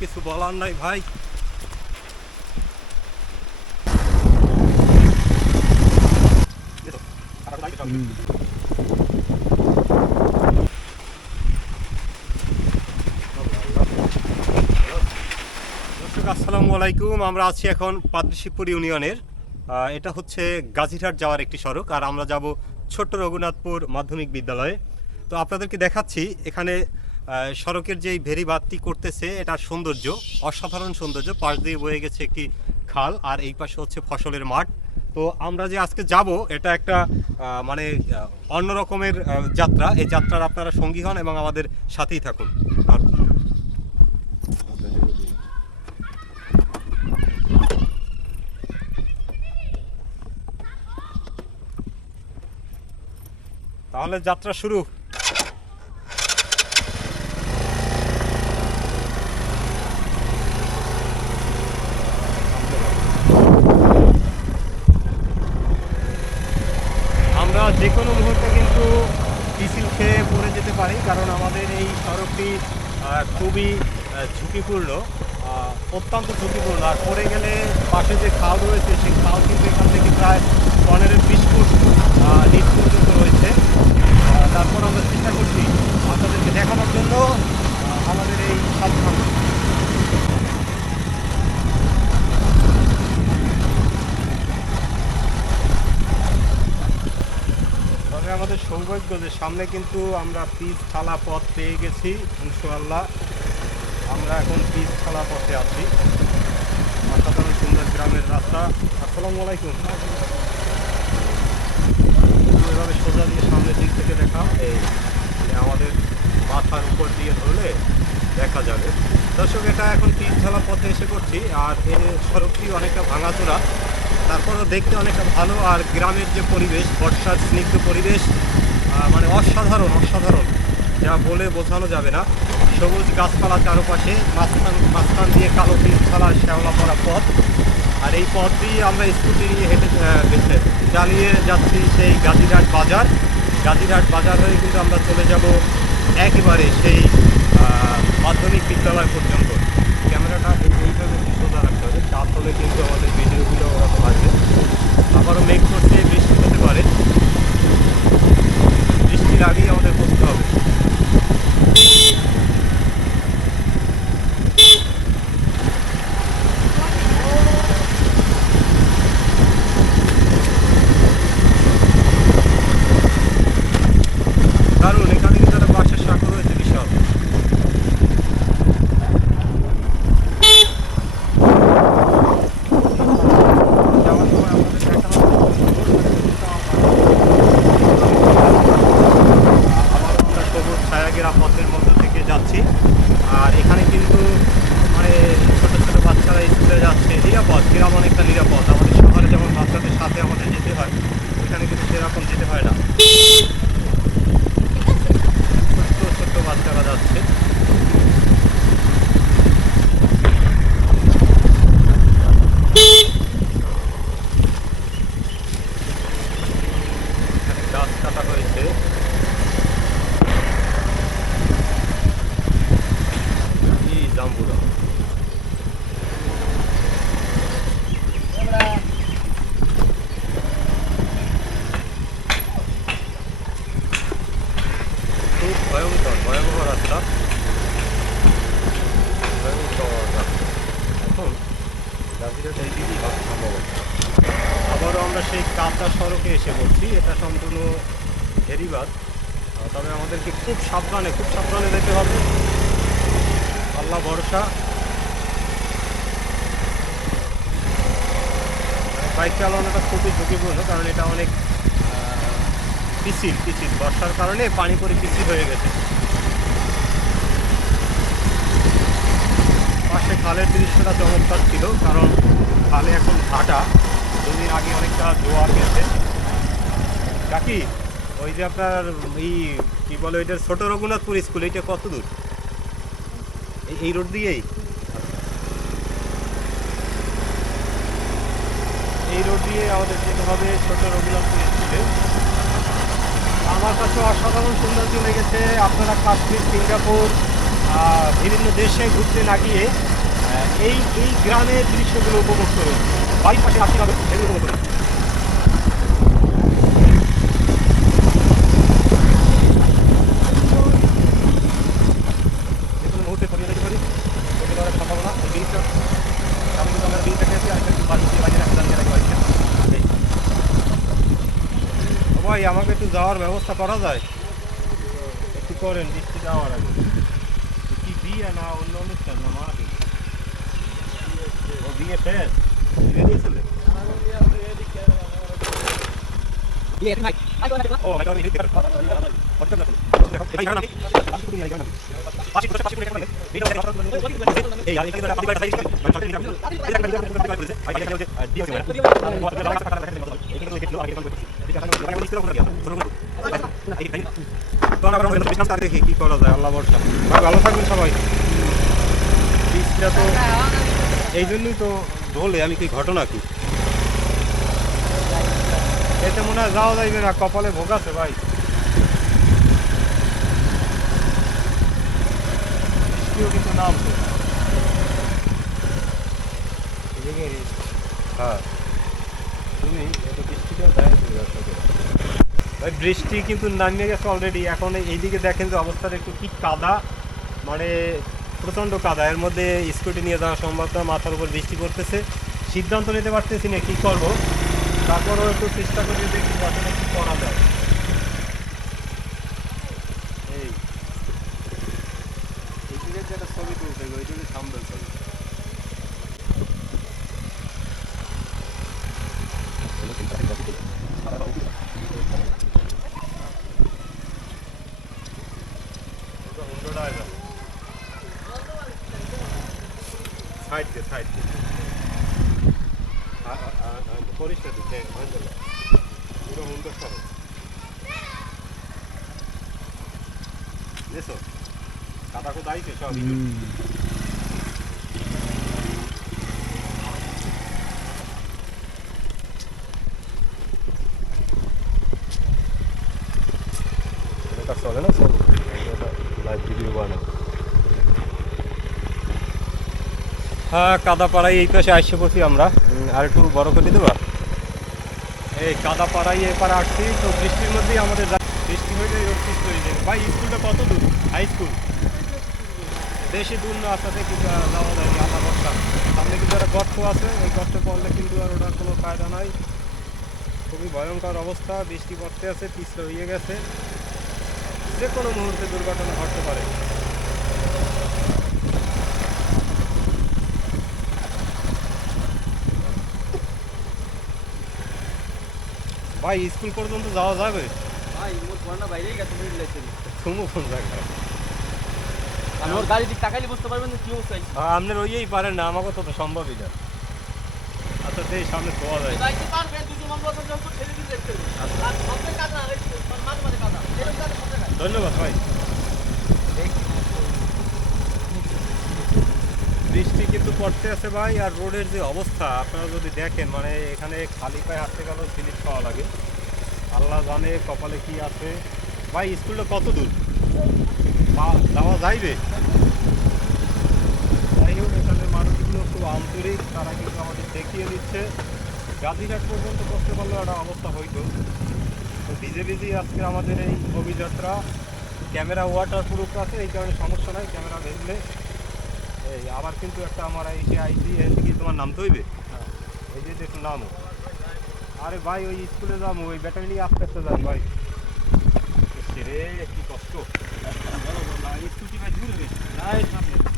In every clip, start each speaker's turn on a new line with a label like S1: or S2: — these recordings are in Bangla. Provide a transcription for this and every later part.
S1: কিছু বলার নাই ভাই। আসসালামু আলাইকুম। আমরা আছি এখন পাদ্রিশিবপুর ইউনিয়নের। এটা হচ্ছে গাজীরহাট যাওয়ার একটি সড়ক, আর আমরা যাব ছোট্ট রঘুনাথপুর মাধ্যমিক বিদ্যালয়ে। তো আপনাদেরকে দেখাচ্ছি, এখানে সড়কের যেই ভেরি বাদটি করতেছে, এটা সৌন্দর্য, অসাধারণ সৌন্দর্য। পাশ দিয়ে বয়ে গেছে একটি খাল, আর এই পাশে হচ্ছে ফসলের মাঠ। তো আমরা যে আজকে যাব, এটা একটা মানে অন্য রকমের যাত্রা। এই যাত্রার আপনারা সঙ্গী হন এবং আমাদের সাথেই থাকুন। আর তাহলে যাত্রা শুরু আমরা যে কোনো মুহূর্তে কিন্তু পিছিল খেয়ে পড়ে যেতে পারি কারণ আমাদের এই সড়কটি আহ, খুবই ঝুঁকিপূর্ণ অত্যন্ত ঝুঁকিপূর্ণ। আর পড়ে গেলে পাশে যে খাল রয়েছে, সেই খাল কিন্তু এখান থেকে প্রায় পনেরো বিশ ফুট নিচ পর্যন্ত রয়েছে। তারপর আমরা চেষ্টা করছি আপনাদেরকে দেখানোর জন্য আমাদের এই সাবধান আমাদের সৌভাগ্য যে সামনে কিন্তু আমরা পিচ ছালা পথ পেয়ে গেছি, ইনশাআল্লাহ। আমরা এখন ছালা পথে আছি। অসাধারণ সুন্দর গ্রামের রাস্তা। আসসালামু আলাইকুম। এভাবে সোজা দিয়ে সামনের দিক থেকে দেখা। এই আমাদের মাথার উপর দিয়ে ধরলে দেখা যাবে। দর্শক, এটা এখন ঝালা পথে এসে করছি আর এই সড়কটি অনেকটা ভাঙাচোরা। তারপরও দেখতে অনেকটা ভালো। আর গ্রামের যে পরিবেশ, বর্ষার স্নিগ্ধ পরিবেশ মানে অসাধারণ অসাধারণ। যা বলে বোঝানো যাবে না। সবুজ গাছপালা চারপাশে, মাঝখান মাঝখান দিয়ে কালো ছাড়া শ্যাওলা পড়া পথ। আর এই পথ দিয়ে আমরা স্কুটি নিয়ে হেঁটে বেছে চালিয়ে যাচ্ছি সেই গাজীরহাট বাজার। গাজীরহাট বাজার হয়ে কিন্তু আমরা চলে যাব একেবারে সেই মাধ্যমিক বিদ্যালয় পর্যন্ত। ক্যামেরাটা এই- এইভাবে সোজা রাখতে হবে। চাপ হলে কিন্তু আমাদের ভিডিওগুলো ওরকম আসবে। আবারও মেঘ করছে, বৃষ্টি হতে পারে। বৃষ্টির আগেই আমাদের করতে হবে দারুণ এখানে কিন্তু একটা বাঁশের শাখা রয়েছে বিশাল যাওয়ার সময় আমাদের দেখানো আবারও আমরা সবুজ ছায়াগেরা পথের মধ্য থেকে যাচ্ছি আর এখানে কিন্তু মানে ছোট ছোট বাচ্চারা স্কুলে যাচ্ছে নিরাপদ গ্রাম অনেকটা নিরাপদ আমাদের শহরে যেমন বাচ্চাদের সাথে আমাদের যেতে হয় এখানে কিন্তু সেরকম যেতে হয় না ছোট্ট ছোট্ট বাচ্চারা যাচ্ছে এখানে গাছ কাটা হয়েছে কি জাম্বুরা খুব ভয়ঙ্কর ভয়াবহ রাস্তা ভয়ঙ্কর রাস্তা এখন গাজীরহাট এই দিকেই হবে সম্ভবত আবারও আমরা সেই কাঁচা সড়কে এসে পড়ছি। এটা সম্পূর্ণ হেরিবাদ তবে আমাদেরকে খুব সাবধানে খুব সাবধানে যেতে হবে। আল্লাহ ভরসা। বাইক চালানোটা খুবই ঝুঁকিপূর্ণ, কারণ এটা অনেক পিছিল পিছিল। বর্ষার কারণে পানি পরে পিছিল হয়ে গেছে। পাশে খালের দৃশ্যটা চমৎকার ছিল, কারণ খালে এখন ভাটা। দুদিন আগে অনেকটা জোয়ার গেছে কাকি, ওই যে আপনার এই, কি বলে ওইটার ছোট রঘুনাথপুর স্কুল, এইটা কত দূর? এই- রোড দিয়েই? এই রোড দিয়ে আমাদের যেতে হবে ছোট রঘুনাথপুর স্কুলে। আমার কাছে অসাধারণ সৌন্দর্য লেগেছে। আপনারা কাশ্মীর, সিঙ্গাপুর বিভিন্ন দেশে ঘুরতে না গিয়ে এই এই গ্রামের দৃশ্যগুলো উপভোগ করুন। বাড়ির পাশে আসতে হবে সরিয়ে দিতে পারি। ওকে দেওয়ার সম্ভাবনা, এই রাখতে। ও ভাই, আমাকে একটু যাওয়ার ব্যবস্থা করা যায়? একটু করেন, বৃষ্টি যাওয়ার আগে। কি বিয়ে না অন্য অনুষ্ঠান, না ও বিয়ে শেষ? কি করা যায় আল্লাহ ভাই ভালো থাকবেন সবাই বৃষ্টিটা তো এই জন্যই তো বলে আমি কি ঘটনা কি? এতে মনে হয় যাওয়া যাইবে না কপালে ভোগ আছে ভাই। বৃষ্টিও কিন্তু নামছে হ্যাঁ। তুমি বৃষ্টিটা দেয় ভাই বৃষ্টি কিন্তু নামিয়ে গেছে অলরেডি এখন এইদিকে দেখেন যে অবস্থাটা একটু কি কাদা। মানে প্রচণ্ড কাদা। এর মধ্যে স্কুটি নিয়ে যাওয়া সম্ভব না, মাথার উপর বৃষ্টি পড়তেছে। সিদ্ধান্ত নিতে পারতেছি না কী করব। তারপরও একটু চেষ্টা করি আসলে কী করা যায় এই এইদিকে যে একটা ছবি তুলতে হবে ওইদিকে সামবেল ছবি সাইড দিয়ে সাইড দিয়ে পরিষ্কার দিচ্ছে পুরো মুন্ডর সহ বুঝেছ কাদা কোদা আইছে সব এটা চলে না চলো লাইভ ভিডিও বানাও কাদাপাড়ায় এই পাশে আসছে পড়ছি আমরা। আর একটু বড় করে দেবো এই কাদাপাড়ায় এপারে আসছি, তো বৃষ্টির মধ্যেই আমাদের বৃষ্টি হয়ে রোড সৃষ্টি হয়ে যায়। ভাই, স্কুলটা কত দূর? হাই স্কুল বেশি দূর না, আসাতে কিন্তু যাওয়া যায়নি আধা বর্ষা সামনে কিন্তু একটা গর্ত আছে, এই গর্তে পড়লে কিন্তু আর ওটার কোনো ফায়দা নাই। খুবই ভয়ঙ্কর অবস্থা, বৃষ্টি পড়তে আছে, পিছলে হয়ে গেছে। যে কোনো মুহূর্তে দুর্ঘটনা ঘটতে পারে। ভাই স্কুল পর্যন্ত যাওয়া যাবে?
S2: ভাই মোট বাইরেই গেছে
S1: তুমি
S2: গাড়ি দিক তাকাইলে বুঝতে পারবেন কি অবস্থা।
S1: আপনার ওইই পারেন না আমাকে তো সম্ভবই না। আচ্ছা সেই সামনে ধোয়া যায়
S2: যাইতে পারবে তো ছেড়ে দিতে দেখতে আর কাদা।
S1: ধন্যবাদ ভাই। বৃষ্টি কিন্তু পড়তে আছে ভাই, আর রোডের যে অবস্থা, আপনারা যদি দেখেন মানে এখানে খালি পায়ে হাঁটতে গেলেও স্লিপ খাওয়া লাগে। আল্লাহ জানে কপালে কি আছে। ভাই, স্কুলটা কত দূর? যাওয়া যাইবে? যাই হোক, এখানে মানুষগুলো খুব আন্তরিক, তারা কিন্তু আমাদের দেখিয়ে দিচ্ছে। গাজীঘাট পর্যন্ত করতে পারলেও একটা অবস্থা হইতো। তো ভিজে ভিজেই আজকে আমাদের এই অভিযাত্রা। ক্যামেরা ওয়াটার প্রুফ আছে, এই কারণে সমস্যা নাই, ক্যামেরা ভেজলে এই আবার কিন্তু একটা আমার এই যে আইসি এসে কি তোমার নামতে হইবে? এই যে দেখুন নাম। আরে ভাই ওই স্কুলে যাব ওই ব্যাটারি নিয়ে আস্তে আস্তে যান ভাই। রে কি কষ্ট। স্কুটি ভাই দূর। না সামনে।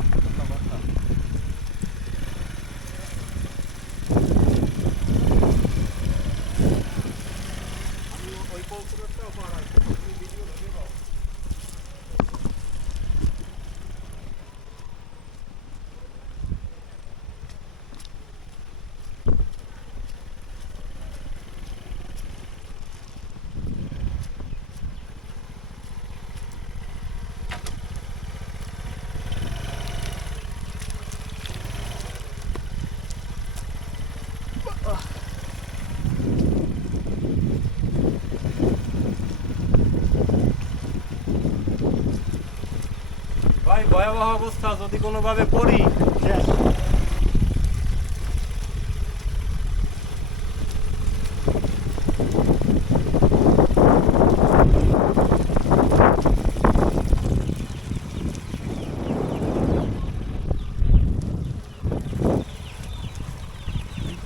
S1: ভয়াবহ অবস্থা যদি কোনোভাবে পড়ি শেষ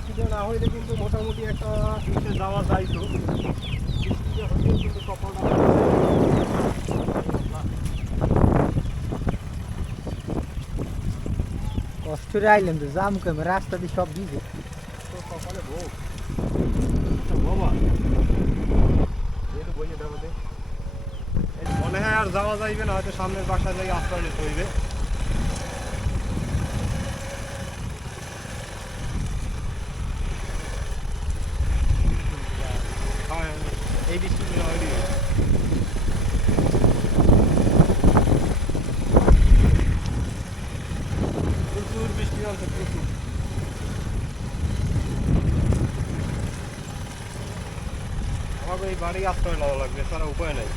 S1: বৃষ্টিটা না হইলে কিন্তু মোটামুটি একটা ইসে যাওয়া যাইতো বৃষ্টিটা হলেও কিন্তু কপালটা
S3: কষ্টরে আইলেন তো জাম কেমন রাস্তা দিয়ে সব ভিজে
S1: তো সকালে ভোগ বাবা একটু বইয়ে দেবো দে এই মনে হয় আর যাওয়া যাইবে না হয়তো সামনের বাসা যাই আশ্রয় নিতে হইবে হ্যাঁ, এই বৃষ্টি দিন হয় দিবে প্রচুর বৃষ্টি নামছে প্রচুর আমাকে আশ্রয় নেওয়া লাগবে তারা উপায় নেই।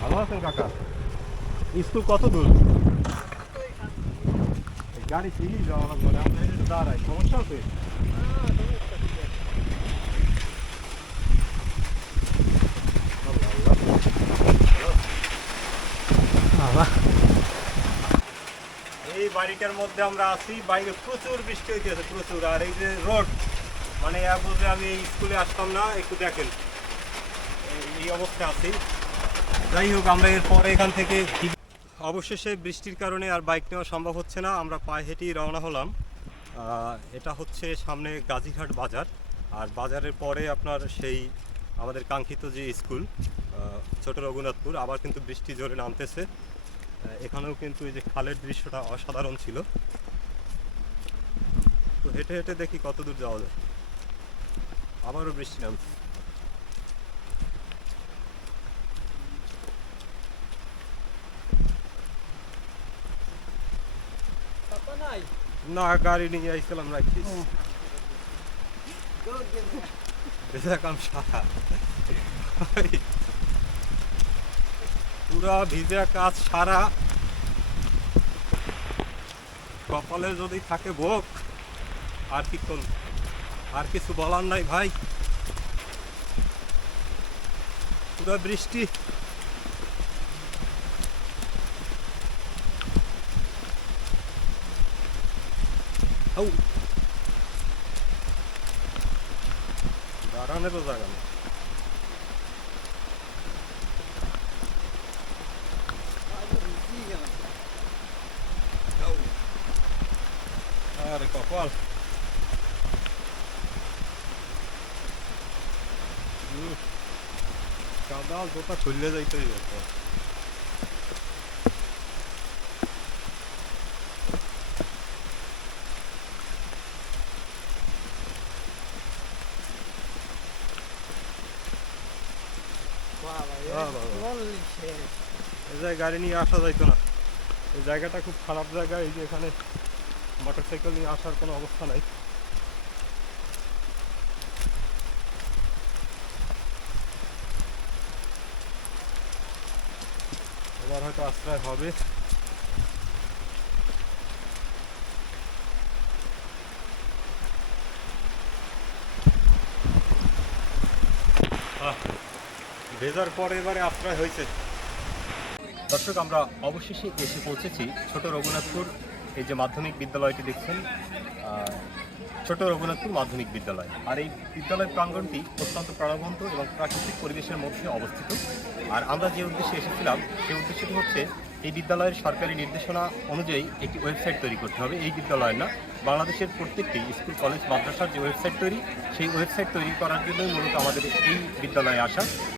S1: ভালো আছেন কাকা? স্কুল কত দূর? গাড়ি ফিরি যাওয়া লাগবে না দাঁড়াই সমস্যা আছে? এই বাড়িটার মধ্যে আমরা আছি বাইরে প্রচুর বৃষ্টি হইতেছে প্রচুর আর এই যে রোড মানে বুঝে আমি স্কুলে আসতাম না, একটু দেখেন। এই- অবস্থায় আছি। যাই হোক, আমরা এরপরে এখান থেকে অবশেষে বৃষ্টির কারণে আর বাইক নেওয়া সম্ভব হচ্ছে না, আমরা পায়ে হেঁটেই রওনা হলাম। এটা হচ্ছে সামনে গাজীঘাট বাজার, আর বাজারের পরে আপনার সেই আমাদের কাঙ্ক্ষিত যে স্কুল ছোট রঘুনাথপুর, আবার কিন্তু বৃষ্টি জোরে নামতেছে। এখানেও কিন্তু এই যে খালের দৃশ্যটা অসাধারণ ছিল। তো হেঁটে হেঁটে দেখি কত দূর যাওয়া যায়। আবারও বৃষ্টি নামছে। না গাড়ি নিয়ে আইছিলাম বেজা কাম সারা পুরা ভিজা কাজ সারা। কপালে যদি থাকে ভোগ আর কি করব? আর কিছু বলার নাই ভাই। পুরা বৃষ্টি। ও দাঁড়ানোরও জায়গা নেই। আরে কপাল। উহ, কাদা জোতা খুললে যাইতে যেত গাড়ি নিয়ে আসা যাইতো না। এই জায়গাটা খুব খারাপ জায়গা এই যে এখানে মোটর সাইকেল নিয়ে আসার কোনো অবস্থা নাই এবার হয়তো আশ্রয় হবে। ভেজার পরে এবারে আশ্রয় হয়েছে। দর্শক, আমরা অবশেষে এসে পৌঁছেছি ছোট রঘুনাথপুর। এই যে মাধ্যমিক বিদ্যালয়টি দেখছেন ছোট রঘুনাথপুর মাধ্যমিক বিদ্যালয়। আর এই বিদ্যালয় প্রাঙ্গণটি অত্যন্ত প্রাণবন্ত এবং প্রাকৃতিক পরিবেশের মধ্যে অবস্থিত। আর আমরা যে উদ্দেশ্যে এসেছিলাম, সেই উদ্দেশ্যটি হচ্ছে এই বিদ্যালয়ের সরকারি নির্দেশনা অনুযায়ী একটি ওয়েবসাইট তৈরি করতে হবে। এই বিদ্যালয়ের না, বাংলাদেশের প্রত্যেকটি স্কুল, কলেজ, মাদ্রাসার যে ওয়েবসাইট তৈরি, সেই ওয়েবসাইট তৈরি করার জন্যই মূলত আমাদের এই বিদ্যালয়ে আসা।